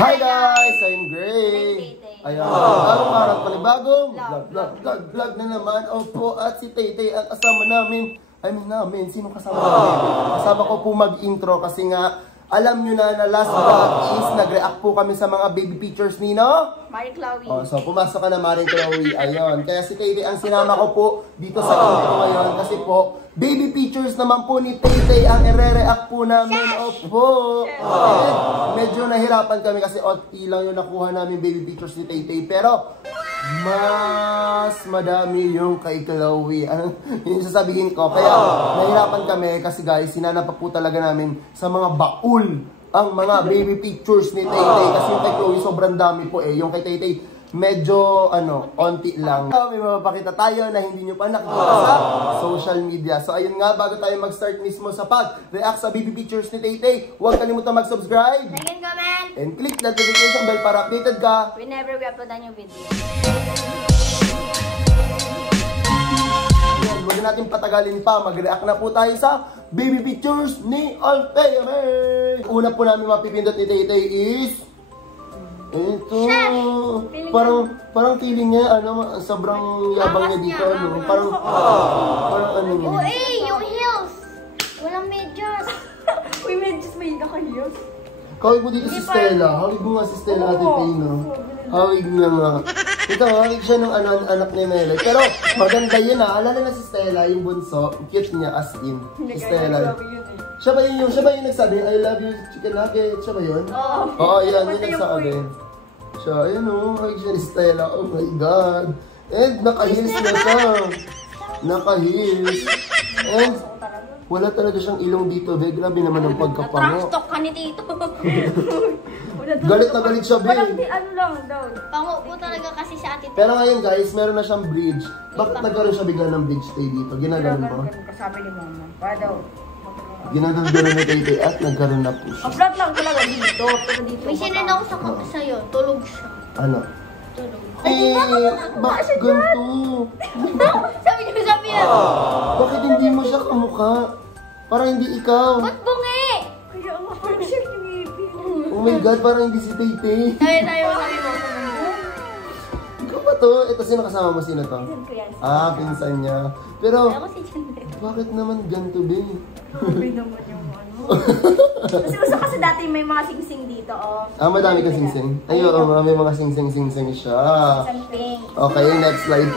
Hi guys! I'm Gray! Ayan, bagong panibagong vlog na naman. Opo, at si Taytay ang kasama namin. Sino kasama namin? Kasama ko po mag-intro kasi nga, alam nyo na last vlog is nag-react po kami sa mga baby pictures ni Marie Chloe. Oh, so pumasok ka na Marie Chloe. Ayun. Kaya si Taytay ang sinama ko po dito sa intro ngayon kasi po, baby pictures naman po ni Taytay ang i-react po namin. Opo. Medyo nahirapan kami kasi OT lang yung nakuha namin baby pictures ni Taytay. Pero mas madami yung kay Chloe. Ano yung sasabihin ko? Kaya nahirapan kami kasi guys, sinanap po talaga namin sa mga baul ang mga baby pictures ni Taytay. Kasi yung kay Chloe sobrang dami po eh. Yung kay Taytay medyo onti lang. May mapapakita tayo na hindi nyo pa nakikita sa social media. So ayun nga, bago tayo mag-start mismo sa pag-react sa baby pictures ni Taytay, huwag kalimutan mag-subscribe, like and comment, and click the notification bell para updated ka whenever we upload a new video. Huwag natin patagalin pa, mag-react na po tayo sa baby pictures ni Altayame. Una po namin mapipindot ni Taytay is ito. Parang feeling niya, sobrang yabang niya dito, Parang ano niya. Oh, yung heels! Walang medyas. Uy, medyas may naka-heels. Kawig mo dito si Stella. Hawig mo nga si Stella natin kayo, no? Hawig niya nga. Ito, hawig siya ng anak ni Nelly. Pero maganda yun, Alala na si Stella, yung bunso. Cute niya as in. Si Stella. Siya ba yung nagsabi, I love you, chicken nugget? Siya ba yun? Oo, yan, yun nagsabi. Siya, ayun hawig siya ni Stella. Oh my God. And naka-heels na siya. Naka-heels. And wala talaga siyang ilong dito, be. Grabe naman ang pagkapango. Natrash talk ka ni Tito. Galit na galit siya, be. Parang lang daw. Pango po talaga kasi sa atin. Pero ngayon guys, meron na siyang bridge. Bakit nagkaroon siya bigla ng bridge stay dito? Ginaganon mo? Kasabi ni Mama. Para daw. Ginaganon na Taytay at nagkaroon na po siya. Upload lang talaga dito. May sinan ako sa'yo. Tulog siya. Ano? Tulog. Bakit ganito? Sabi niya. Bakit hindi mo siya kamukha? Parang hindi ikaw. Ba't bungi? Kaya nga parang siya hinipin. Oh my God, parang hindi si Taytay. Tayo, sabi mo. Ikaw ba to? Ito, sino kasama mo? Sino to? Pinsan ko yan. Pinsan niya. Pero, Ako si Chandler. bakit naman ganito, be? Grabe naman yung Kasi uso kasi dati may mga sing-sing dito, Madami ka sing-sing. Ay, may mga sing-sing siya. Isang pink. Okay, next slide.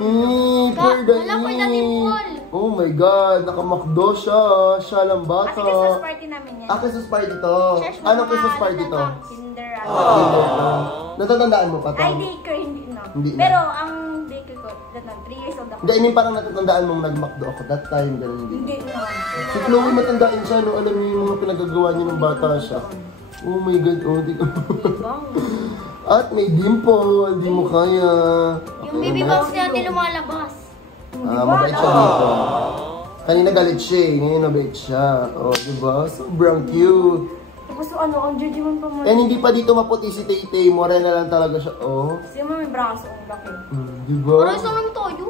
Poor Dani. Oh my God, nakamakdo siya. Siya lang bata. Kasi Christmas party namin yan. Christmas party to. Anong Christmas party to? Kinder. Natatandaan mo pa to? Ay, daycare, hindi na. Hindi na. Pero ang daycare ko, 3 years old ako. Hindi, I mean parang natatandaan mong nagmakdo ako. That time, ganun din. Hindi na. Si Chloe matandaan siya, no? Alam niyo yung mga pinagagawa niya ng bata siya. Oh my God, dito. At may dimple, hindi mo kaya. Yung baby box natin lumalabas. Mabait siya dito. Kanina galit siya ngayon nabait siya. Oh, diba? Sobrang cute. Tapos ang Judy man pa mo. And hindi pa dito maputi si Taytay, morena lang talaga siya. Oh. Kasi may braso, ang laki. Diba? Parang isang naman tayo.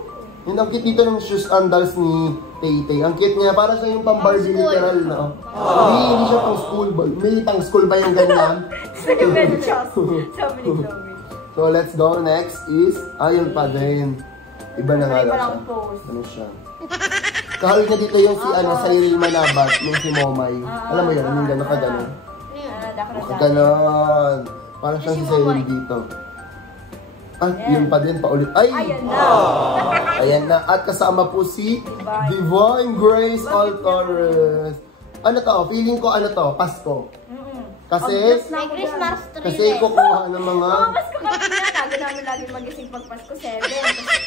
And ang cute dito ng shoes sandals ni Taytay. Ang cute niya, para siya yung pang-Barbie literal na. Hindi siya pang school ba? May pang school ba yung ganyan? Sabi ni Chloe. So let's go. Next is, ayun pa din. Iba na nga lang siya. Ano siya? Kahawig na dito yung si Cyril Manabat, yung si Momay. Alam mo yun, yung gano'n ka gano'n. Gano'n. Parang siyang si Cyril dito. Yun pa din, paulit. Ay! Ayan na. Ayan na. At kasama po si Divine Grace Altares. Ano to? Feeling ko Pasko. Kasi kukuha ng mga... Mga Pasko kami na. Lagi namin magising pag Pasko 7.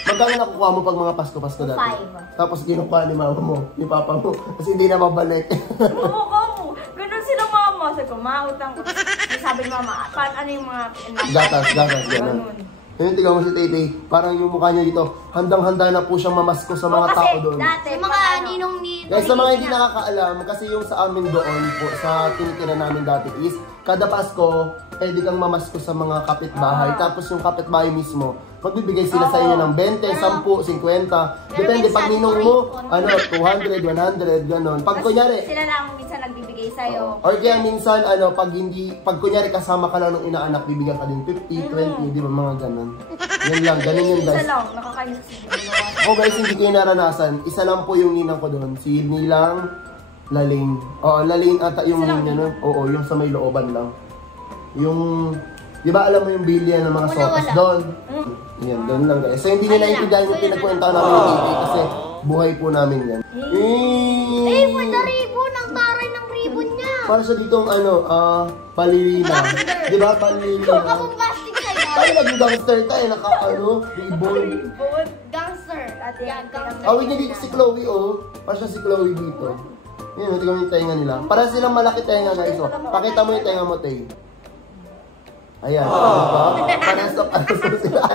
Magkano nakukuha mo pag mga Pasko dati? 5. Tapos kinukuha ni mama mo, ni papa mo. Kasi hindi na mabalik. Oo, kamo. Ganun sila mama. Sabi ko, mautang ko. Sabi ni mama, ano yung mga... Gatas, gano'n. Ngayon, tignan mo si Taytay, parang yung mukha niya dito, handang-handa na po siyang mamasko sa mga tao doon. Dati, mga ninong ni... Guys, sa mga hindi nakakaalam, kasi yung sa amin doon po, sa tinitira namin dati is, kada Pasko, pwede kang mamasko sa mga kapitbahay. Tapos yung kapitbahay mismo, magbibigay sila sa inyo ng 20, 10, 50. Depende, pag ninong mo, 200, 100, gano'n. Pag kunyari, Sila lang minsan nagbibigay sa'yo. or kaya minsan, pag kunyari kasama ka lang ng inaanak, bibigyan ka din 50, 20, di ba, mga gano'n. Yan lang, ganun yun guys. Isa lang, nakakainis kasi ginawa. Ako guys, hindi ko yung naranasan. Isa lang po yung ninang ko doon. Si Nilang Laling. Oo, Laling ata yung niya nun. Oo, yung sa may looban lang. Yung, di ba alam mo yung bilya ng mga sopas doon? Yan, doon lang guys. So hindi nila naintindihan yung pinagkwenta namin ng TV kasi buhay po namin yan. For the ribbon, ang taray ng ribbon niya. Para sa ditong palilina. Di ba, palilina? Akong plastic sa'yo. Tayo naging gangster tayo, ribbon. Gangster. Gangster. Awin niya dito si Chloe, Para siya si Chloe dito. Yun, tingnan mo yung tenga nila. Para silang malaki tenga, guys, Pakita mo yung tenga mo, Tay. Ayan, para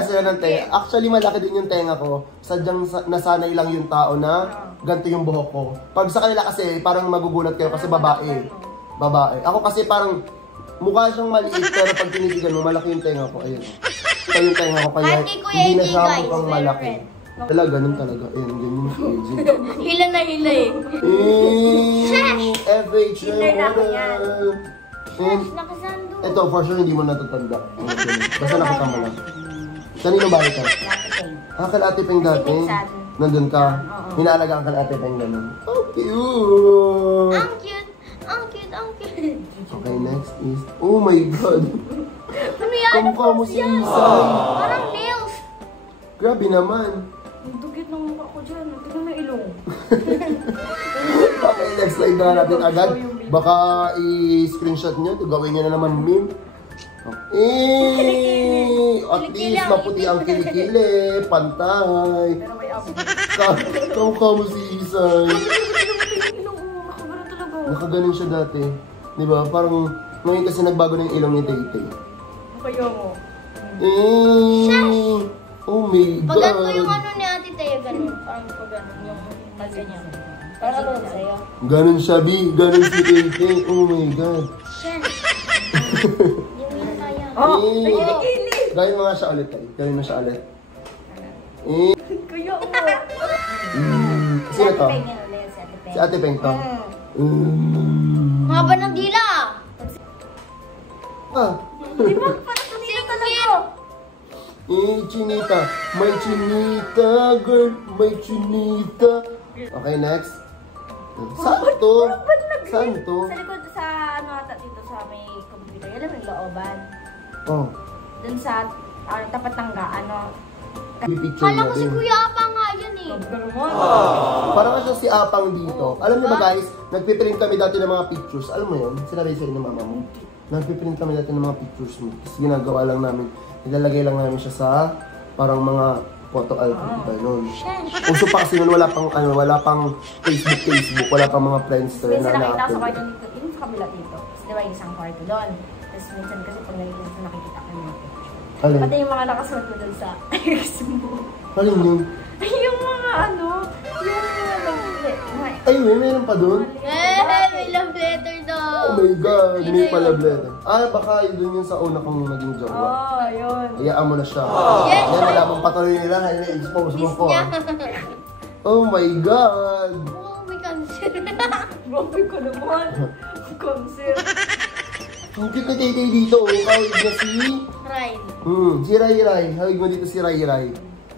sila ng tenga. Actually, malaki din yung tenga ko. Sadyang nasanay lang yung tao na ganito yung buhok ko. Pag sa kanila kasi, parang magugulat kayo kasi babae. Babae. Ako kasi parang mukha siyang maliit, pero pag tinitigan mo, malaki yung tenga ko. Ayun. Ito yung tenga ko, kaya hindi na siya mukhang malaki. Talaga, ganun talaga. Ayun, ganyan yung AJ. Hila na hila eh. FH Nakasando. Ito, for sure, hindi mo natatanda. Basta nakita mo lang. Kanino ba ito? Kala Ate Peng dati. Nandun ka. Hinaalagaan ka na Ate Peng ganun. Oh, cute! Ang cute. Ang cute. Ang cute. Okay, next is... Oh my God! Ano yan? Kamukha mo si Isay. Parang nails. Grabe naman. Ang dugit ng mukha ko dyan. Tignan mo yung ilong. Okay, next slide na natin agad. Baka i-screenshot nyo. Gawin nyo na naman meme. At least maputi ang kilikili. Pantay. Pero may abo. Kamukha mo si Isay. Ilong mo. Nakaganon talaga. Nakaganon siya dati. Diba? Parang ngayon kasi nagbago na yung ilong ni Tay-Tay. Kaya mo. Oh my God. Pagano yung ano ni Ate Teo, ganun. Parang pagano yung ganyan. Parang ano sa'yo? Ganon siya, B. Ganon si Tay-Tay. Oh my God. Yung yung kaya. Gawin mo nga siya ulit, Tay. Gawin mo siya ulit. Kaya mo. Sino to? Si Ate Peng. Si Ate Peng to. Haba ng dila. Di ba? Parang kanina talaga. Chinita. May chinita, girl. May chinita. Okay, next. Saan to? Saan to? Sa likod, sa ano ata dito sa may computer. Alam mo yung looban. Oh. Dun sa tapat ng Picture Kala ko si natin. Kuya Apa nga yan eh. Parang siya si Apang dito. Alam niyo ba guys, nagpiprint kami dati ng mga pictures. Alam mo yun? Sinabi sa'yo ng mama mo. Nagpiprint kami dati ng mga pictures mo. Tapos ginagawa lang namin. Nilalagay lang namin siya sa parang mga photo album. Ganun. Uso pa kasi nun, wala pang Facebook, wala pang mga Friendster Minsan na nakita ko sa na-upload. kwarto dito. Yung sa kabila dito. Kasi diba yung isang kwarto doon. Tapos minsan kasi pag nakikita ko yung mga picture. Alin? Pati yung mga nakasuot mo doon sa Alin yun? Ay, yung mga Ay, meron pa doon? may love letter daw. Oh my God, may pala letter. Baka yun yung sa una kong naging jowa. Yun. Hayaan mo na siya. Yes! Yan, wala mong patuloy nila. I-expose mo ko. Oh my God! Oh, may cancer. Grabe ko naman. Cancer. Ang cute na Tay-Tay dito. Kawig na si... Ryan. Si Rai. Hawig mo dito si Rai.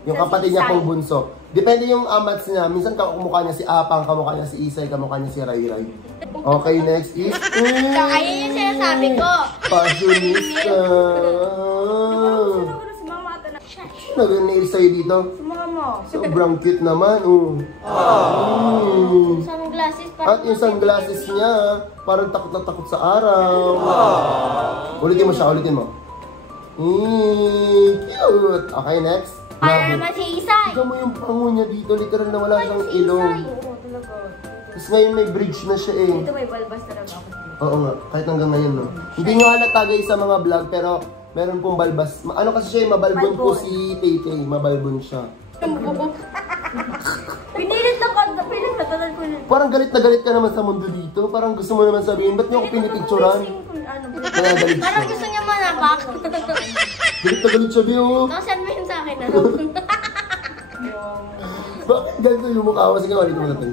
Yung kapatid niya pong bunso. Depende yung amats niya. Minsan kamukha niya si Apang, kamukha niya si Isay, kamukha niya si Rai. Okay, next is... Kaya yung sinasabi ko. Fashionista. Si mama ata na. Nag-nail sa'yo dito. Si mama. Sobrang cute naman. Sunglasses. At yung sunglasses niya, parang takot na takot sa araw. Ulitin mo siya, ulitin mo. Cute. Okay, next. Para naman si Isay. Tignan mo yung pango niya dito, literal na wala siyang ilong. Oo, talaga. Tapos ngayon may bridge na siya eh. Dito may balbas talaga ako. Oo nga, kahit hanggang ngayon no. Hindi nga halata guys sa mga vlog, pero meron pong balbas. Ano kasi siya, mabalbon po si Tay-Tay, mabalbon siya. Pinilit na tanan ko. Parang galit na galit ka naman sa mundo dito. Parang gusto mo naman sabihin, ba't niyo ako pinipicturan? Kaya galit siya. Parang gusto niya manapak. Galit na galit siya, Bio. Send mo yun sa akin. tinanong. Bakit ganito yung mukha ko? Sige, ulit mo natin.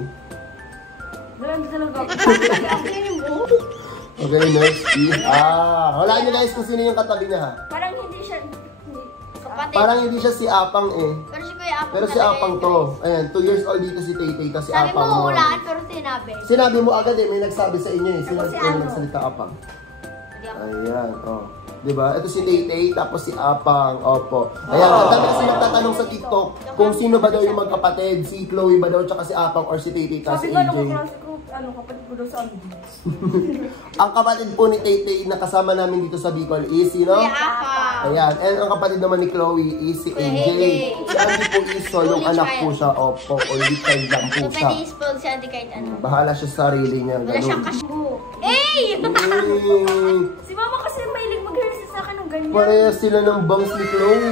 Doon talaga. Okay, next is... Wala niyo guys kung sino yung katabi niya ha. Parang hindi siya... Kapatid. Parang hindi siya si Apang eh. Pero si Kuya Apang Pero si talaga Apang yun, to. guys. Ayan, 2 years old dito si Tay-Tay kasi Sabi Apang. mo hulaan pero sinabi. Sinabi mo agad eh, may nagsabi sa inyo eh. Sino Ako si yung ano? nagsalita Apang? Hindi ako. Ayan, oh. Diba? Ito si Tay-Tay, tapos si Apang. Opo. Ayan, ang dami kasi nagtatanong sa TikTok kung sino ba daw yung magkapatid. Si Chloe ba daw, tsaka si Apang, or si Tay-Tay, kasi Sabi ko, AJ. kapatid ko daw sa Andy. Ang kapatid po ni Tay-Tay na kasama namin dito sa Bicol is, sino? Kuya Apang. Ayan, and ang kapatid naman ni Chloe is si Kuya AJ. AJ. Si Andy po is yung Only anak child. po siya. Opo, only child lang po So, siya. pwede i-spoil si Andy kahit ano. Bahala siya sa sarili niya. Wala siyang Ganun. kasbo. Eh! Si mama kasi mahilig mag-hairstyle sa akin ng ganyan. Parehas sila ng bangs ni Chloe.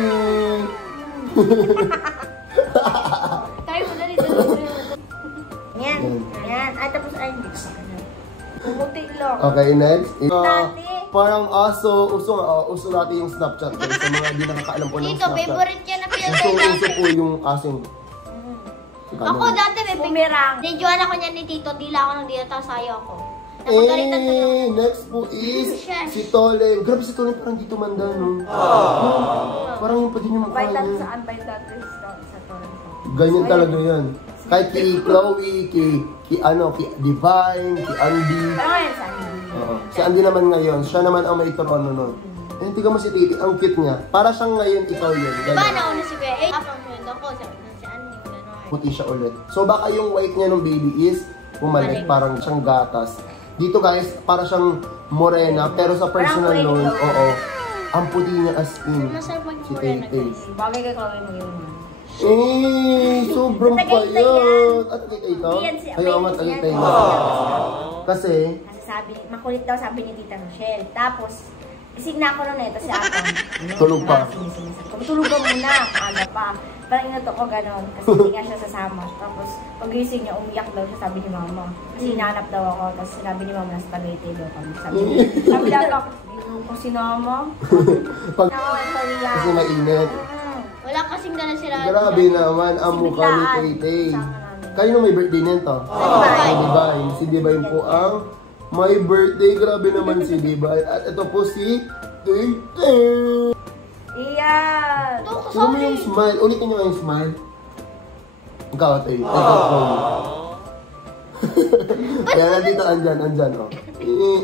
Tayo mo dali. Yan. Yan. Ay, tapos ay, hindi ko sa kanya. Pumuti lang. Okay, next. Dati. Parang aso. Uso natin yung Snapchat. Guys. Sa mga hindi nakakaalam po ng Dito, Snapchat. favorite yan na filter Uso dati. po yung aso. Ako dati may Bumerang. Videoan ako niyan ni Tito, dila ako ng dila, tapos sayo ako. Napagalitan ko lang. Next po is Yes. si Tolen. Grabe si Tolen parang dito manda, no? Parang yung pa din yung mukha Bite that niya. sa unbite that sa torrent. Ganyan talaga yan. Kahit kay Chloe, kay Divine, kay Andy. Pero ngayon sa Andy. Oo. Si Andy naman ngayon, siya naman ang may trono nun. Eh, tingnan mo si Titi, ang cute niya. Para siyang ngayon, ikaw yun. Diba Ganyan. nauna si Kuya? Eh, apang sunod ako, sabi na si Andy, gano'n. Puti siya ulit. So baka yung white niya nung baby is bumalik, Balik. parang siyang gatas. Dito guys, para siyang morena, pero sa personal Parang noon, kuwait. oo. Ang puti niya as in. Masarap Si mag-morena, Tay-Tay. guys. Bagay kay Chloe mo yun. Sobrang Tagaytay payat. At tagaytay to? Hindi yan si Ayaw nga Apex tagaytay yan. na. Kasi, Kasi sabi, makulit daw sabi ni Tita Rochelle. Tapos, isig na ako nun eh, tapos si Atong. Tulog pa. Tulog ka muna, aga pa. Parang inuto ko gano'n, kasi hindi nga siya sasama. Tapos, pagising niya, umiyak daw siya, sabi ni Mama. Kasi hinahanap daw ako, tapos sinabi ni Mama, nasa Tagaytay daw kami. Sabi daw ako, hindi ko sinama. pag, Ako, sorry kasi mainit. Wala kasing gana sila. Grabe naman ang mukha ni Tay-Tay. Kayo nung may birthday nito? Si Divine. Si Divine po ang may birthday. Grabe naman si Divine. At ito po si Tay-Tay. Iyan! Sino mo yung smile? Ulitin nyo yung smile. Ikaw, Tay. Ayan, nandito, andyan, oh.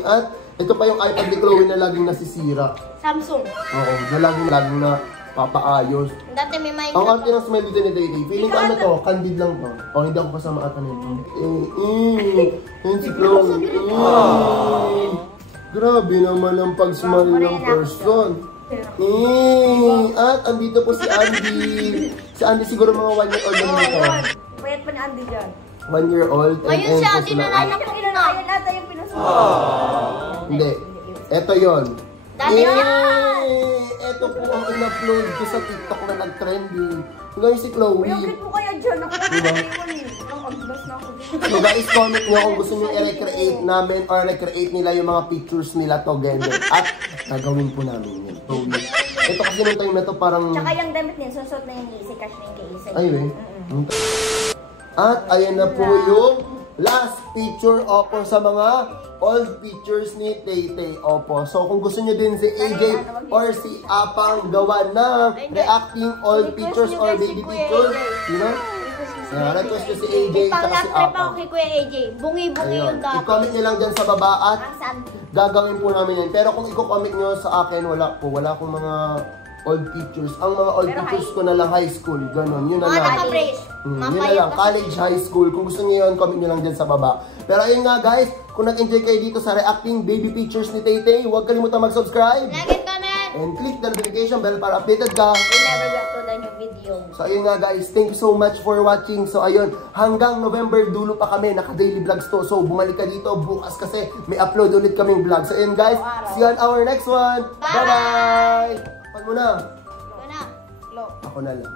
At ito pa yung iPad ni Chloe na laging nasisira. Samsung. Oo, na laging na papaayos. Dati may mic Ang na arte ng smile dito ni Tay-Tay. Feeling ko ano to, candid lang to. O hindi ako kasama ata nito. Yan si Chloe. Grabe naman ang pag-smile ng person. At andito po si Andy. Si Andy siguro mga 1 year old naman ito. Payat pa ni Andy dyan. 1 year old. Ngayon si Andy na Ay, yung inanayan natin yung pinusunod. Hindi. Ito yon. Dati Ito po ang in-upload ko sa TikTok na nag-trending. Ngayon si Chloe. Uyogit mo kaya dyan. Ako na ang agdas na ako dito. So guys, comment nyo kung gusto nyo i-recreate namin or recreate nila yung mga pictures nila together. At gagawin po namin yun. So, ito kasi nung time na to parang... Tsaka yung damit niya, susot na yung Easy Cash na yung kay Easy. Ay, eh. At ayan na po yung last picture opo sa mga old pictures ni Tay-Tay. Opo. So kung gusto nyo din si AJ or si Apang gawa ng reacting old pictures or baby pictures, you know? Request nyo si AJ May at si pang-last trip ako Apang. kay Kuya AJ. Bungi-bungi Ayun. yung dati. I-comment nyo lang dyan sa baba at Ang saan? gagawin po namin yan. Pero kung i-comment nyo sa akin, wala po. Wala akong mga old pictures. Ang mga old Pero pictures ko na lang high school. Ganon. Yun na Mga lang. naka-brace. Yun na lang. College, high school. Kung gusto niyo yun, comment nyo lang dyan sa baba. Pero ayun nga guys, kung nag-enjoy kayo dito sa reacting baby pictures ni Tay-Tay, huwag kalimutan mag-subscribe. Like and comment. And click the notification bell para updated ka. We'll never get to the new video. So ayun nga guys, thank you so much for watching. So ayun, hanggang November dulo pa kami, naka-daily vlogs to. So bumalik ka dito bukas kasi may upload ulit kaming vlog. So ayun guys, see you on our next one. Bye! Bye-bye! Pag mo na. Ito na. Ako na lang.